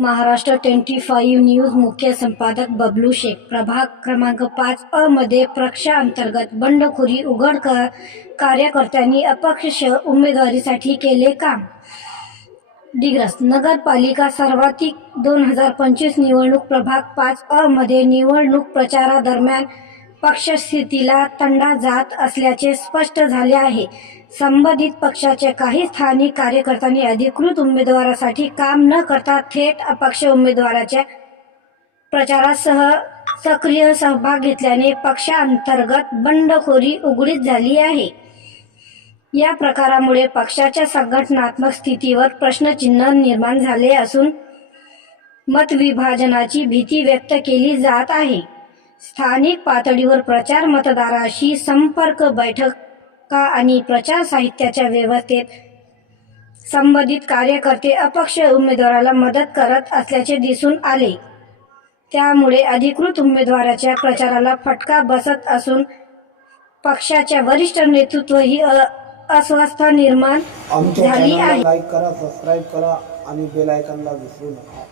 Maharashtra 25 news मुख्य संपादक बबलू शेख। प्रभाग क्रमांक 5 अ मध्ये पक्षांतर्गत बंडखोरी उघड कार्यकर्त्यांनी अपक्ष उमेदवारीसाठी केले काम। दिग्रस नगरपालिका सर्वाधिक 2025 निवडणूक प्रभाग 5 अ मध्ये निवडणूक प्रचारादरम्यान पक्षस्थितीला तंडा जात असल्याचे स्पष्ट झाले आहे। संबंधित पक्षाच्या काही स्थानिक कार्यकर्त्यांनी अधिकृत उमेदवारासाठी काम न करता थेट अपक्ष उमेदवाराच्या प्रचारात सक्रिय सहभाग घेतल्याने पक्षांतर्गत बंडखोरी उघडीस झाली आहे। या प्रकारामुळे पक्षाच्या संघटनात्मक स्थितीवर प्रश्नचिन्ह निर्माण झाले असून मतविभाजनाची भीती व्यक्त केली जात आहे। स्थानिक पातळीवर प्रचार, मतदाराशी संपर्क, बैठका आणि प्रचार साहित्याच्या व्यवस्थेत संबंधित कार्यकर्ते अपक्ष उमेदवाराला मदत करत असल्याचे दिसून आले। त्यामुळे अधिकृत उमेदवाराच्या प्रचाराला फटका बसत असून पक्षाच्या वरिष्ठ नेतृत्वही अस्वस्थ निर्माण झाली आहे। लाईक करा, सबस्क्राइब करा आणि बेल आयकॉनला विसरू नका।